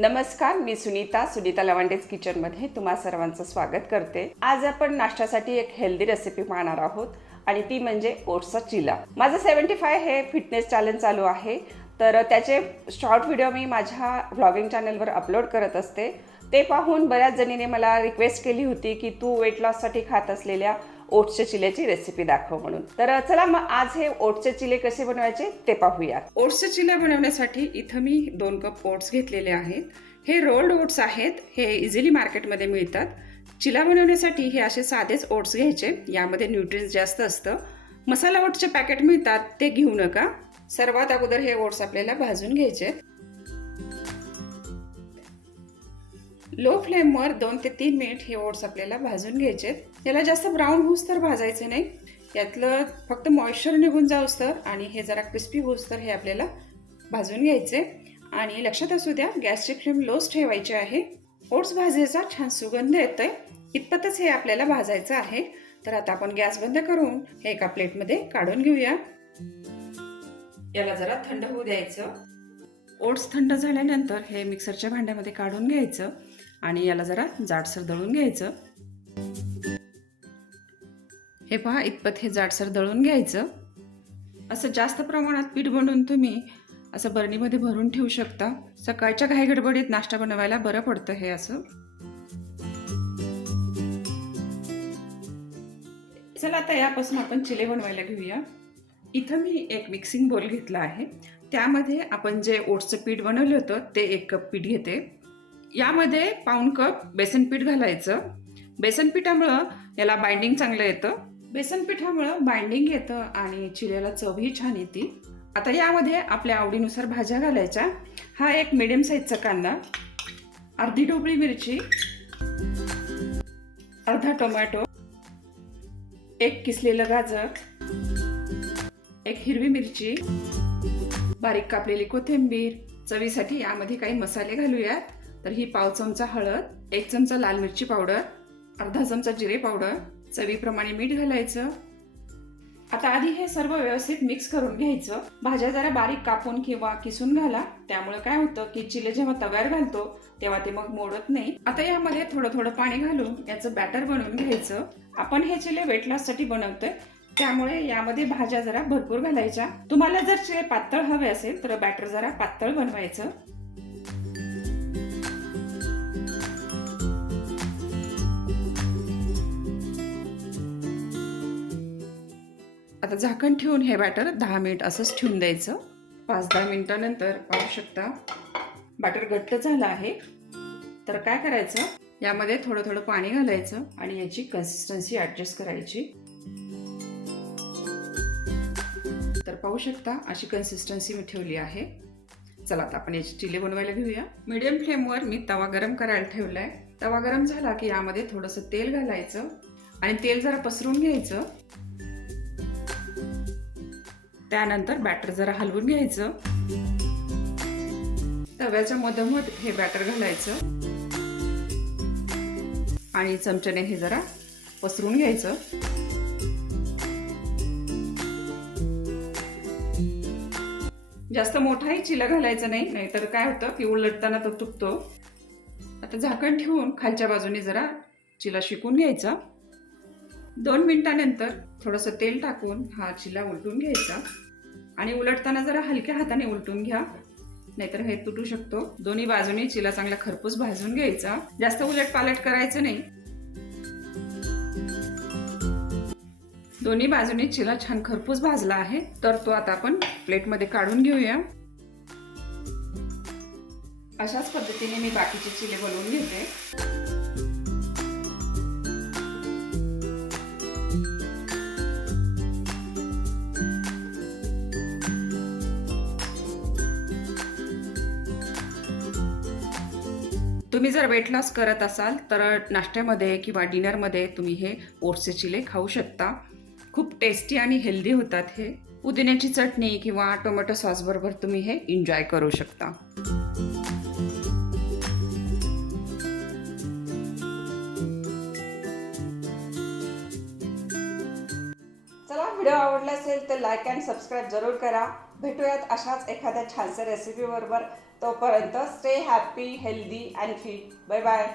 नमस्कार मी सुनीता सुनीता लवांडेज किचनमध्ये तुम्हा सर्वांचं स्वागत करते. आज आपण नाश्त्यासाठी एक हेल्दी रेसिपी पाहणार आहोत आणि ती म्हणजे ओट्सचा चिला. माझं सेवन्टी फाय हे फिटनेस चॅलेंज चालू आहे. तर त्याचे शॉर्ट व्हिडिओ मी माझ्या व्लॉगिंग चॅनलवर अपलोड करत असते. ते पाहून बऱ्याच जणीने मला रिक्वेस्ट केली होती की तू वेट लॉससाठी खात असलेल्या ओट्सच्या चिल्याची रेसिपी दाखव म्हणून. तर चला मग आज हे ओट्सचे चिले कसे बनवायचे ते पाहूया ओट्सचे चिले बनवण्यासाठी इथं मी दोन कप ओट्स घेतलेले आहेत. हे रोल्ड ओट्स आहेत हे इझिली मार्केटमध्ये मिळतात. चिला बनवण्यासाठी हे असे साधेच ओट्स घ्यायचे यामध्ये न्यूट्रिन्स जास्त असतं. मसाला ओट्सचे पॅकेट मिळतात ते घेऊ नका. सर्वात अगोदर हे ओट्स आपल्याला भाजून घ्यायचे. लो फ्लेमवर दोन ते तीन मिनिट हे ओट्स आपल्याला भाजून घ्यायचे याला जास्त ब्राऊन होऊस तर भाजायचे नाही. यातलं फक्त मॉइश्चर निघून जाऊस तर आणि हे जरा क्रिस्पी होऊस तर हे आपल्याला भाजून घ्यायचे. आणि लक्षात असू द्या गॅसची फ्लेम लोच ठेवायची आहे. ओट्स भाजायचा छान सुगंध येतोय. इतपतच हे आपल्याला भाजायचं आहे. तर आता आपण गॅस बंद करून हे एका प्लेटमध्ये काढून घेऊया. याला जरा थंड होऊ द्यायचं. ओट्स थंड झाल्यानंतर हे मिक्सरच्या भांड्यामध्ये काढून घ्यायचं. आणि याला जरा जाडसर दळून घ्यायचं. हे पहा इतपत हे जाडसर दळून घ्यायचं. असं जास्त प्रमाणात पीठ बनवून तुम्ही असं बरणीमध्ये भरून ठेवू शकता. सकाळच्या काही गडबडीत नाश्ता बनवायला बरं पडतं हे असं. चला आता यापासून आपण चिले बनवायला घेऊया. इथं मी एक मिक्सिंग बोल घेतला आहे. त्यामध्ये आपण जे ओट्सचं पीठ बनवलं होतं ते एक कप पीठ घेते. यामध्ये पाऊण कप बेसन पीठ घालायचं. बेसन पिठामुळं याला बाइंडिंग चांगलं येतं. बेसन पिठामुळं बाइंडिंग येतं आणि चिल्याला चवही छान येते आता यामध्ये आपल्या आवडीनुसार भाज्या घालायच्या. हा एक मिडियम साईजचा कांदा. अर्धी ढोबळी मिरची. अर्धा टोमॅटो. एक किसलेलं गाजर. एक हिरवी मिरची. बारीक कापलेली कोथिंबीर. चवीसाठी यामध्ये काही मसाले घालूयात. तर ही पाव चमचा हळद एक चमचा लाल मिरची पावडर अर्धा चमचा जिरे पावडर चवीप्रमाणे मीठ घालायचं. आता आधी हे सर्व व्यवस्थित मिक्स करून घ्यायचं. भाज्या जरा बारीक कापून किंवा किसून घाला. त्यामुळे काय होतं की चिले जेव्हा तव्यावर घालतो तेव्हा ते मग मोडत नाही. आता यामध्ये थोडं थोडं पाणी घालून याचं बॅटर बनवून घ्यायचं. आपण हे चिले वेट लॉससाठी बनवतोय. त्यामुळे यामध्ये भाज्या जरा भरपूर घालायच्या. तुम्हाला जर चिले पातळ हवे असेल तर बॅटर जरा पातळ बनवायचं. आता झाकण ठेवून हे बॅटर दहा मिनिट असंच ठेवून द्यायचं. पाच दहा मिनिटानंतर पाहू शकता बॅटर घट्ट झालं आहे. तर काय करायचं? यामध्ये थोडं थोडं पाणी घालायचं आणि याची कन्सिस्टन्सी ॲडजस्ट करायची. तर पाहू शकता अशी कन्सिस्टन्सी मी ठेवली आहे. चला आता आपण याची चिले बनवायला घेऊया. मीडियम फ्लेमवर मी तवा गरम करायला ठेवला आहे तवा गरम झाला की यामध्ये थोडंसं तेल घालायचं आणि तेल जरा पसरून घ्यायचं. त्यानंतर बॅटर जरा हलवून घ्यायचं. तव्याच्या मधोमध हे बॅटर घालायचं. आणि चमच्याने हे जरा पसरून घ्यायचं. जास्त मोठाही चिला घालायचा नाही नाहीतर काय होतं की उलटताना तो तुटतो. आता झाकण ठेवून खालच्या बाजूने जरा चिला शिकून घ्यायचा. दोन मिनिटानंतर थोडंसं तेल टाकून हा चिला उलटून घ्यायचा. आणि उलटताना जरा हलक्या हाताने उलटून घ्या. नाहीतर हे तुटू शकतो. दोन्ही बाजूने चिला चांगला खरपूस भाजून घ्यायचा. जास्त उलट पालट करायचं नाही. दोन्ही बाजूने चिला छान खरपूस भाजला आहे. तर तो आता आपण प्लेटमध्ये काढून घेऊया. अशाच पद्धतीने मी बाकीचे चिले बनवून घेते. तुम्ही जर वेट लॉस करत असाल तर नाश्त्यामध्ये किंवा डिनरमध्ये तुम्ही हे ओट्सचे चिले खाऊ शकता. खूप टेस्टी आणि हेल्दी होतात हे. पुदिन्याची चटणी किंवा टोमॅटो सॉसबरोबर तुम्ही हे एन्जॉय करू शकता. चला व्हिडिओ आवडला असेल तर लाईक अँड सबस्क्राईब जरूर करा. भेटूयात अशाच एखाद्या छानशा रेसिपी बरोबर. तोपर्यंत stay happy healthy and fit bye bye